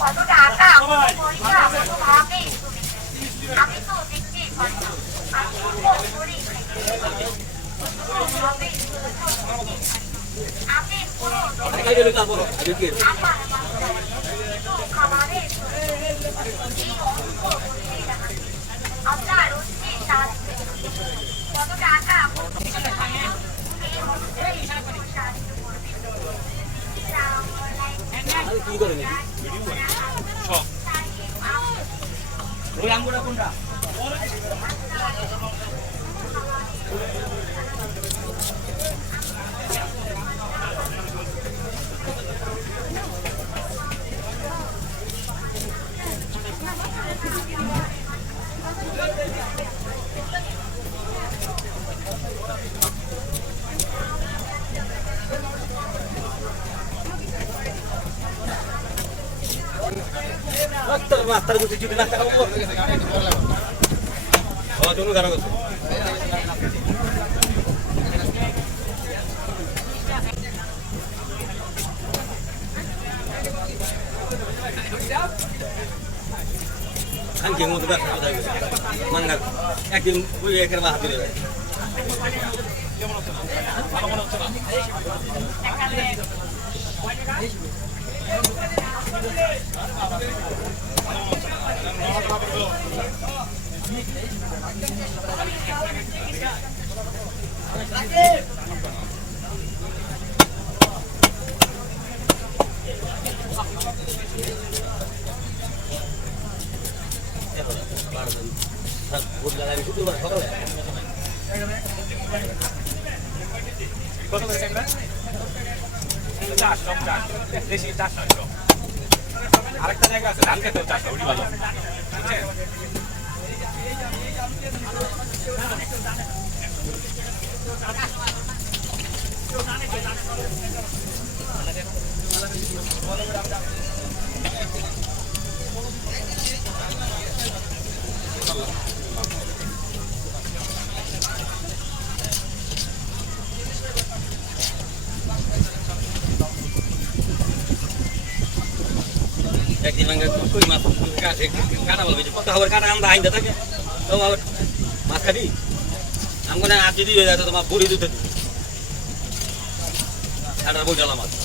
কত টাকা পয়সা কত ভাবে আমি তো দেখছি আমি করি আপনি পুরো খাবারে আপনার কত টাকা কি করে ওই আঙ্গুরা কোনটা master gusti cuti nasta kamu. Oh, tunggu garang itu. Kan jenguk juga sudah. Mangga. Ekdim buye kerma hati deh. আরেকটা জায়গা আছে ধান খেতেও চাষ ওটি ভালো একদিন কই মাছ কাটে কাটা বলবে কত খবর কাটা আমরা আইন থাকে তো আবার মাছ কাটি আমগো না আজ যদি হয়ে যায় তো তোমার বুড়ি দিতে কাটা বই ডালা মাছ